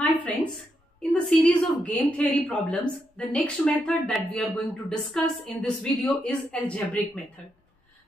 Hi friends, in the series of game theory problems, the next method that we are going to discuss in this video is algebraic method.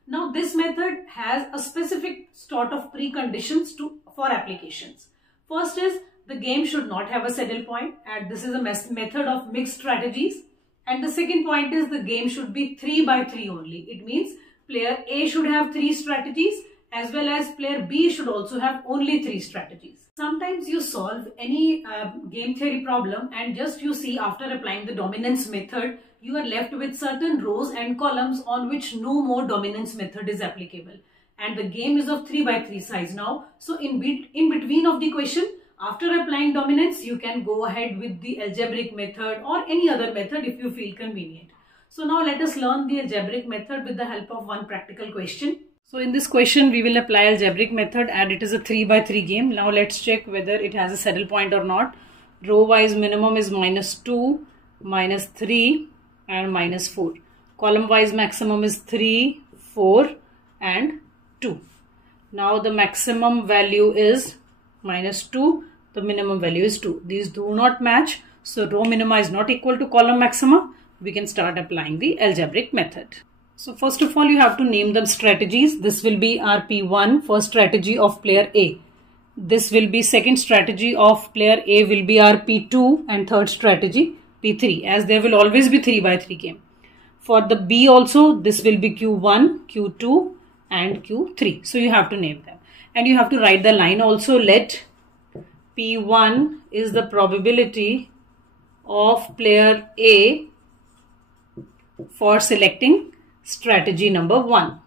Now this method has a specific sort of preconditions for applications. First is the game should not have a saddle point, and this is a method of mixed strategies. And the second point is the game should be 3 by 3 only. It means player A should have 3 strategies as well as player B should also have only 3 strategies. Sometimes you solve any game theory problem and just you see after applying the dominance method, you are left with certain rows and columns on which no more dominance method is applicable. And the game is of 3 by 3 size now. So in between of the equation, after applying dominance, you can go ahead with the algebraic method or any other method if you feel convenient. So now let us learn the algebraic method with the help of one practical question. So in this question, we will apply algebraic method and it is a 3 by 3 game. Now let's check whether it has a saddle point or not. Row wise minimum is -2, -3 and -4. Column wise maximum is 3, 4 and 2. Now the maximum value is -2. The minimum value is 2. These do not match. So row minima is not equal to column maxima. We can start applying the algebraic method. So first of all, you have to name them strategies. This will be our P1, first strategy of player A. This will be second strategy of player A will be our P2 and third strategy P3, as there will always be 3 by 3 game. For the B also, this will be Q1, Q2 and Q3. So you have to name them. And you have to write the line also. Let P1 is the probability of player A for selecting strategy number 1.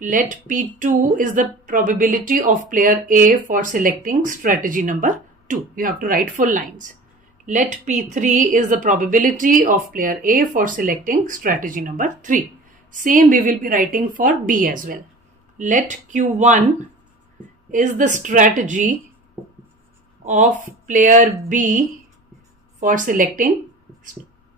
Let P2 is the probability of player A for selecting strategy number 2. You have to write full lines. Let P3 is the probability of player A for selecting strategy number 3. Same we will be writing for B as well. Let Q1 is the strategy of player B for selecting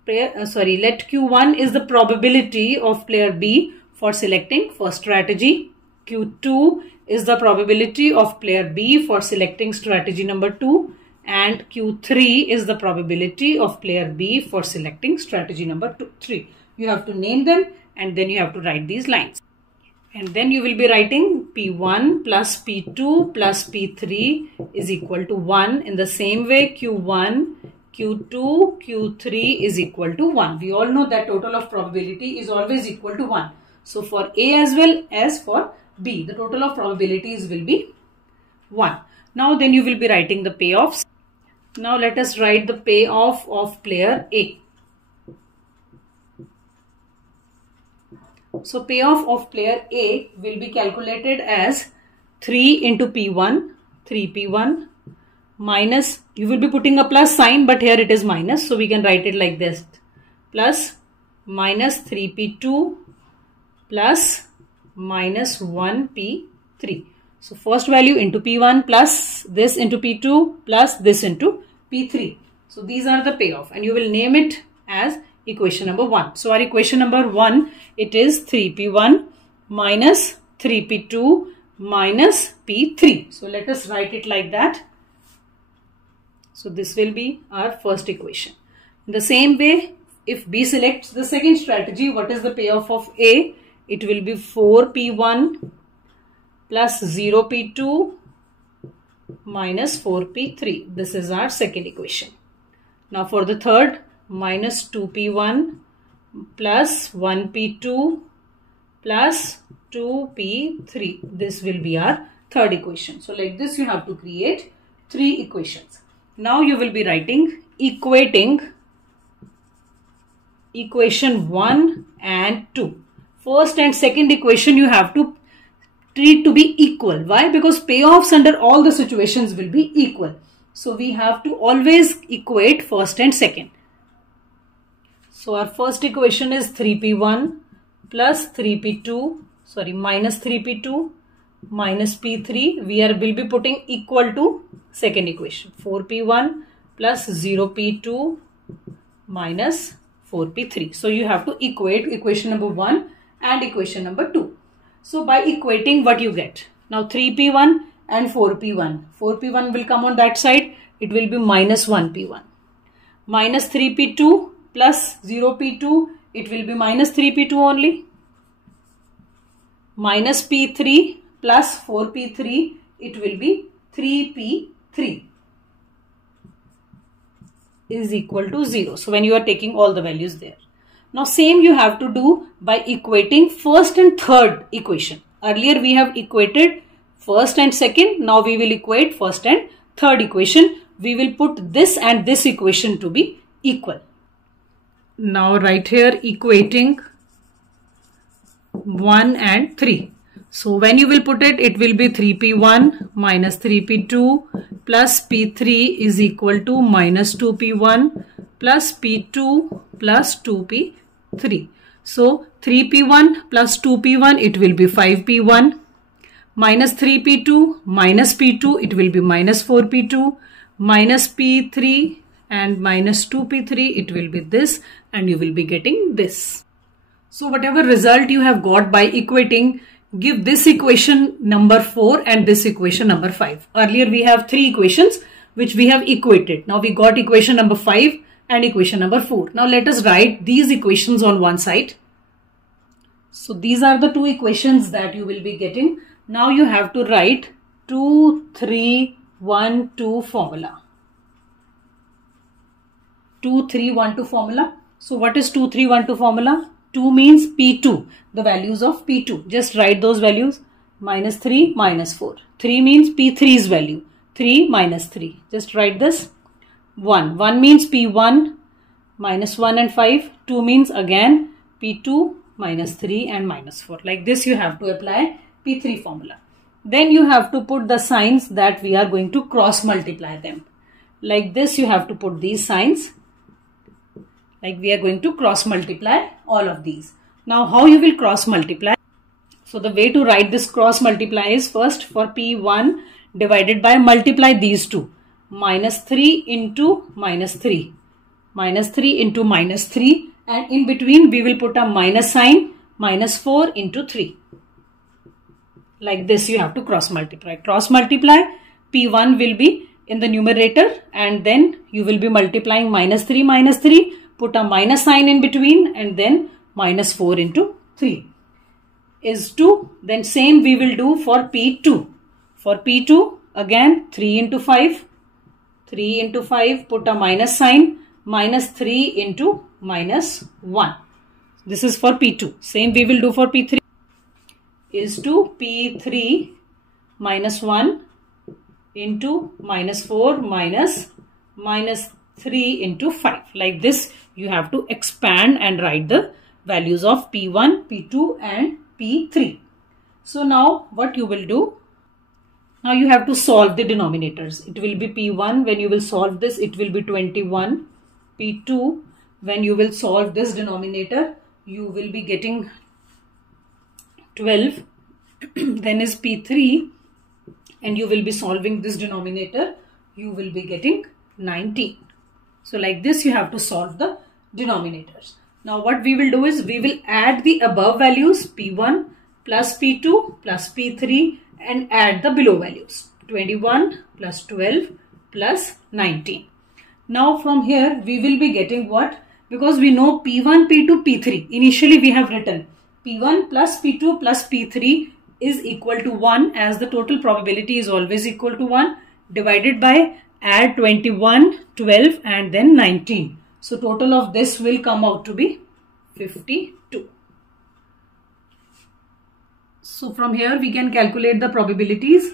let Q1 is the probability of player B for selecting first strategy. Q2 is the probability of player B for selecting strategy number 2. And Q3 is the probability of player B for selecting strategy number 3. You have to name them and then you have to write these lines. And then you will be writing P1 plus P2 plus P3 is equal to 1. In the same way, Q1, Q2, Q3 is equal to 1. We all know that total of probability is always equal to 1. So for A as well as for B, the total of probabilities will be 1. Now then you will be writing the payoffs. Now let us write the payoff of player A. So payoff of player A will be calculated as 3 into P1, 3P1 minus, you will be putting a plus sign, but here it is minus, so we can write it like this, plus minus 3P2 plus minus 1P3. So first value into P1 plus this into P2 plus this into P3. So these are the payoff and you will name it as equation number 1. So our equation number 1, it is 3P1 minus 3P2 minus P3. So let us write it like that. So this will be our first equation. In the same way, if B selects the second strategy, what is the payoff of A? It will be 4P1 plus 0P2 minus 4P3. This is our second equation. Now for the third, minus 2P1 plus 1P2 plus 2P3. This will be our third equation. So like this you have to create 3 equations. Now you will be writing equating equation 1 and 2. First and second equation you have to treat to be equal. Why? Because payoffs under all the situations will be equal. So we have to always equate first and second. So our first equation is 3P1 plus 3P2, minus 3P2 minus P3. We will be putting equal to second equation, 4P1 plus 0P2 minus 4P3. So you have to equate equation number 1 and equation number 2. So by equating, what you get? Now 3P1 and 4p1. 4p1 will come on that side. It will be minus 1p1. Minus 3p2 plus 0p2. It will be minus 3p2 only. Minus p3 plus 4p3. It will be 3p3 is equal to 0. So when you are taking all the values there. Now same you have to do by equating first and third equation. Earlier we have equated first and second. Now we will equate first and third equation. We will put this and this equation to be equal. Now right here equating 1 and 3. So when you will put it, it will be 3p1 minus 3p2 plus p3 is equal to minus 2p1 plus p2 plus 2p3. So 3p1 plus 2p1, it will be 5p1 minus 3p2 minus p2, it will be minus 4p2 minus p3 and minus 2p3, it will be this, and you will be getting this. So whatever result you have got by equating, give this equation number 4 and this equation number 5. Earlier we have 3 equations which we have equated. Now we got equation number 5 and equation number 4. Now let us write these equations on one side. So these are the 2 equations that you will be getting. Now you have to write 2, 3, 1, 2 formula. 2, 3, 1, 2 formula. So what is 2, 3, 1, 2 formula? 2 means P2, the values of P2. Just write those values. Minus 3, minus 4. 3 means P3's value. 3 minus 3. Just write this. 1. 1 means P1, minus 1 and 5. 2 means again P2, minus 3 and minus 4. Like this you have to apply P3 formula. Then you have to put the signs that we are going to cross multiply them. Like this you have to put these signs. Like we are going to cross multiply all of these. Now how you will cross multiply? So the way to write this cross multiply is first for P1 divided by multiply these two. Minus 3 into minus 3. Minus 3 into minus 3. And in between we will put a minus sign. Minus 4 into 3. Like this you have to cross multiply. Cross multiply, P1 will be in the numerator and then you will be multiplying minus 3, put a minus sign in between and then minus 4 into 3 is 2. Then same we will do for P2. For P2 again 3 into 5, put a minus sign, minus 3 into minus 1. This is for P2. Same we will do for P3 is to P3 minus 1 into minus 4 minus 3 into 5. Like this you have to expand and write the values of P1, P2 and P3. So now what you will do? Now you have to solve the denominators. It will be P1 when you will solve this, it will be 21. P2 when you will solve this denominator, you will be getting 12. Then is P3 and you will be solving this denominator, you will be getting 19. So like this you have to solve the denominators. Now what we will do is we will add the above values P1 plus P2 plus P3 and add the below values 21 plus 12 plus 19. Now from here we will be getting what? Because we know P1, P2, P3. Initially we have written P1 plus P2 plus P3 is equal to 1 as the total probability is always equal to 1 divided by add 21, 12 and then 19. So total of this will come out to be 52. So from here we can calculate the probabilities.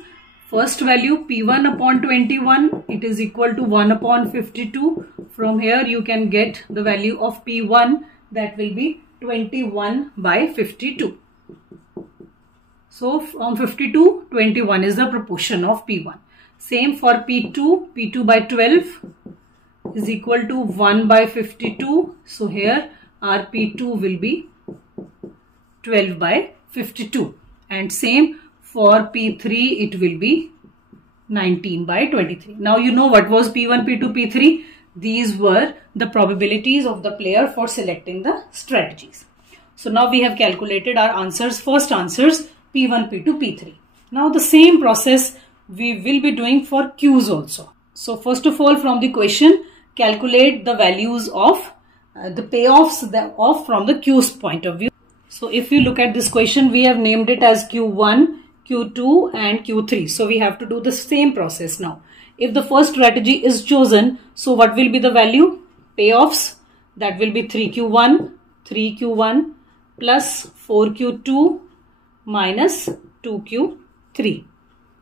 First value P1 upon 21, it is equal to 1 upon 52. From here you can get the value of P1, that will be 21 by 52. So from 52, 21 is the proportion of P1. Same for P2, P2 by 12 is equal to 1 by 52. So here our P2 will be 12 by 52. And same for P3, it will be 19 by 23. Now you know what was P1, P2, P3. These were the probabilities of the player for selecting the strategies. So now we have calculated our answers, first answers P1, P2, P3. Now the same process we will be doing for Qs also. So first of all, from the question, calculate the values of the payoffs from the Qs point of view. So if you look at this question, we have named it as Q1, Q2 and Q3. So we have to do the same process now. If the first strategy is chosen, so what will be the value? Payoffs, that will be 3Q1 plus 4Q2 minus 2Q3.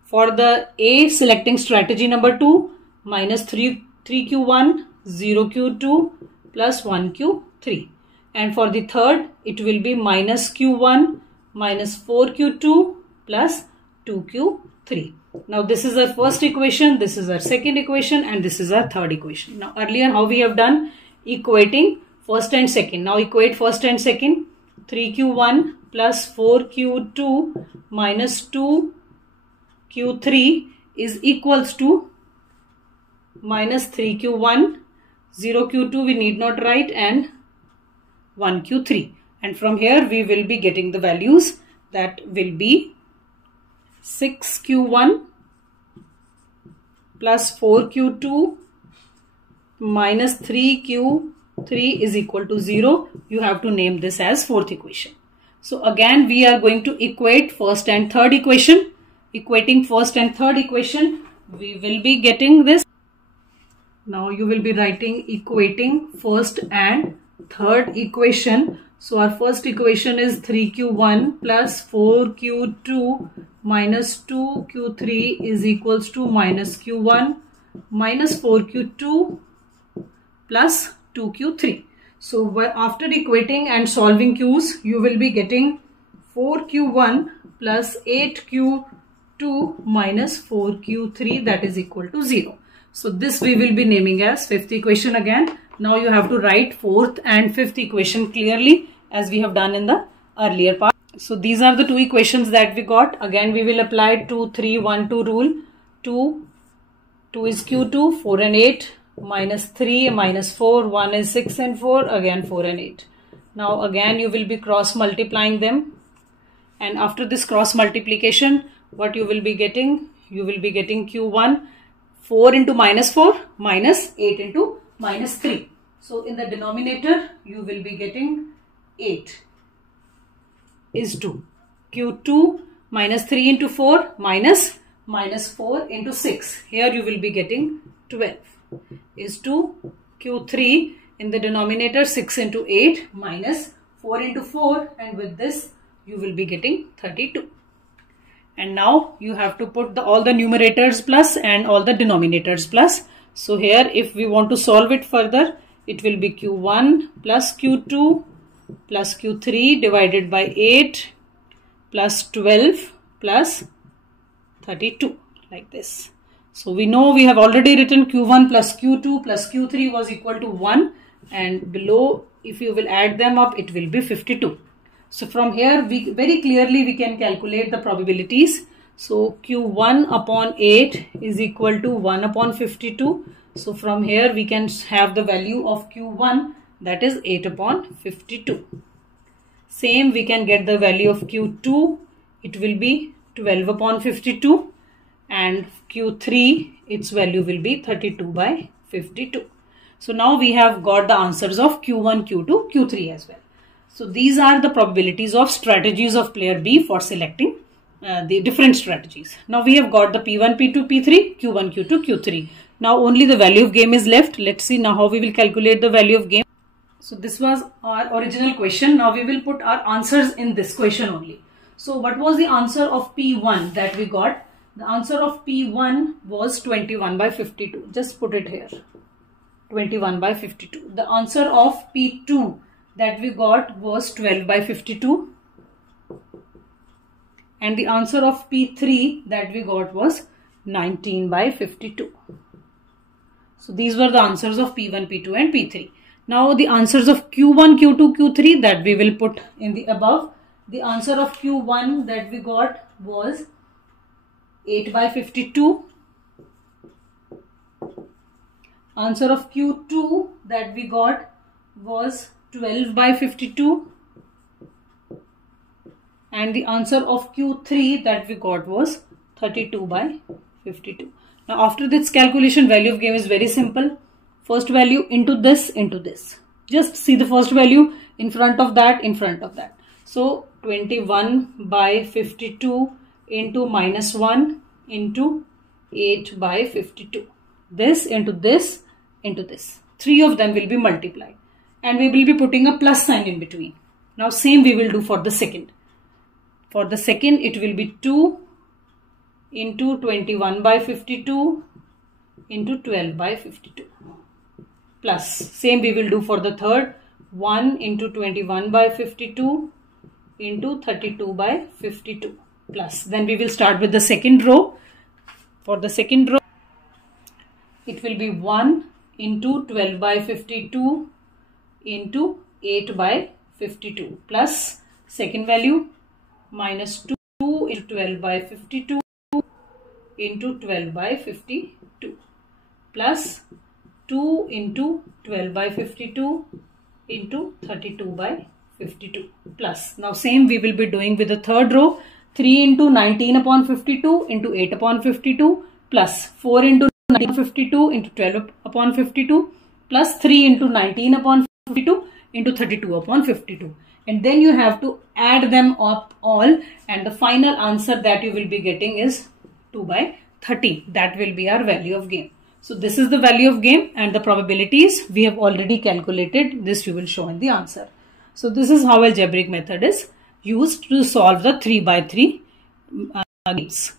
For the A selecting strategy number 2, minus 3Q1, 0Q2 plus 1Q3. And for the third, it will be minus Q1 minus 4Q2 plus 2Q3. Now this is our first equation, this is our second equation, and this is our third equation. Now earlier how we have done? Equating first and second. Now equate first and second. 3Q1 plus 4Q2 minus 2Q3 is equals to minus 3Q1, 0Q2 we need not write, and 1Q3. And from here we will be getting the values, that will be 6Q1 plus 4Q2 minus 3Q3 is equal to 0. You have to name this as fourth equation. So again we are going to equate first and third equation. Equating first and third equation, we will be getting this. Now you will be writing equating first and third equation. So our first equation is 3Q1 plus 4Q2 minus 2Q3 is equals to minus Q1 minus 4Q2 plus 2Q3. So after equating and solving Qs, you will be getting 4Q1 plus 8Q2 minus 4Q3, that is equal to 0. So this we will be naming as fifth equation again. Now you have to write fourth and fifth equation clearly as we have done in the earlier part. So these are the two equations that we got. Again we will apply 2, 3, 1, 2 rule. 2 is Q2, 4 and 8, minus 3, minus 4, 1 is 6 and 4, again 4 and 8. Now again you will be cross multiplying them. And after this cross multiplication, what you will be getting? You will be getting Q1, 4 into minus 4, minus 8 into minus 3. So in the denominator, you will be getting 8 is 2. Q2 minus 3 into 4 minus 4 into 6. Here you will be getting 12 is 2. Q3 in the denominator, 6 into 8 minus 4 into 4, and with this you will be getting 32. And now you have to put all the numerators plus and all the denominators plus. So here if we want to solve it further, it will be Q1 plus Q2 plus Q3 divided by 8 plus 12 plus 32, like this. So we know we have already written Q1 plus Q2 plus Q3 was equal to 1, and below if you will add them up, it will be 52. So from here we very clearly we can calculate the probabilities. So Q1 upon 8 is equal to 1 upon 52. So from here we can have the value of Q1, that is 8 upon 52. Same we can get the value of Q2, it will be 12 upon 52, and Q3 its value will be 32 by 52. So now we have got the answers of Q1, Q2, Q3 as well. So these are the probabilities of strategies of player B for selecting the different strategies. Now we have got the P1, P2, P3, Q1, Q2, Q3. Now only the value of game is left. Let's see now how we will calculate the value of game. So this was our original question. Now we will put our answers in this question only. So what was the answer of P1 that we got? The answer of P1 was 21 by 52. Just put it here. 21 by 52. The answer of P2 that we got was 12 by 52. And the answer of P3 that we got was 19 by 52. So these were the answers of P1, P2 and P3. Now the answers of Q1, Q2, Q3 that we will put in the above. The answer of Q1 that we got was 8 by 52. Answer of Q2 that we got was 12 by 52. And the answer of Q3 that we got was 32 by 52. Now after this calculation, value of game is very simple. First value into this, just see the first value in front of that, so 21 by 52 into minus 1 into 8 by 52. This into this into this. 3 of them will be multiplied and we will be putting a plus sign in between. Now same we will do for the second. For the second it will be 2 into 21 by 52 into 12 by 52. Plus same we will do for the third. 1 into 21 by 52 into 32 by 52. Plus then we will start with the second row. For the second row it will be 1 into 12 by 52 into 8 by 52 plus second value minus 2 into 12 by 52 into 12 by 52 plus 2 into 12 by 52 into 32 by 52 plus. Now same we will be doing with the third row. 3 into 19 upon 52 into 8 upon 52 plus 4 into 19 upon 52 into 12 upon 52 plus 3 into 19 upon 52 into 32 upon 52. And then you have to add them up all and the final answer that you will be getting is 2 by 13. That will be our value of game. So this is the value of game and the probabilities we have already calculated. This you will show in the answer. So this is how algebraic method is used to solve the 3 by 3 games.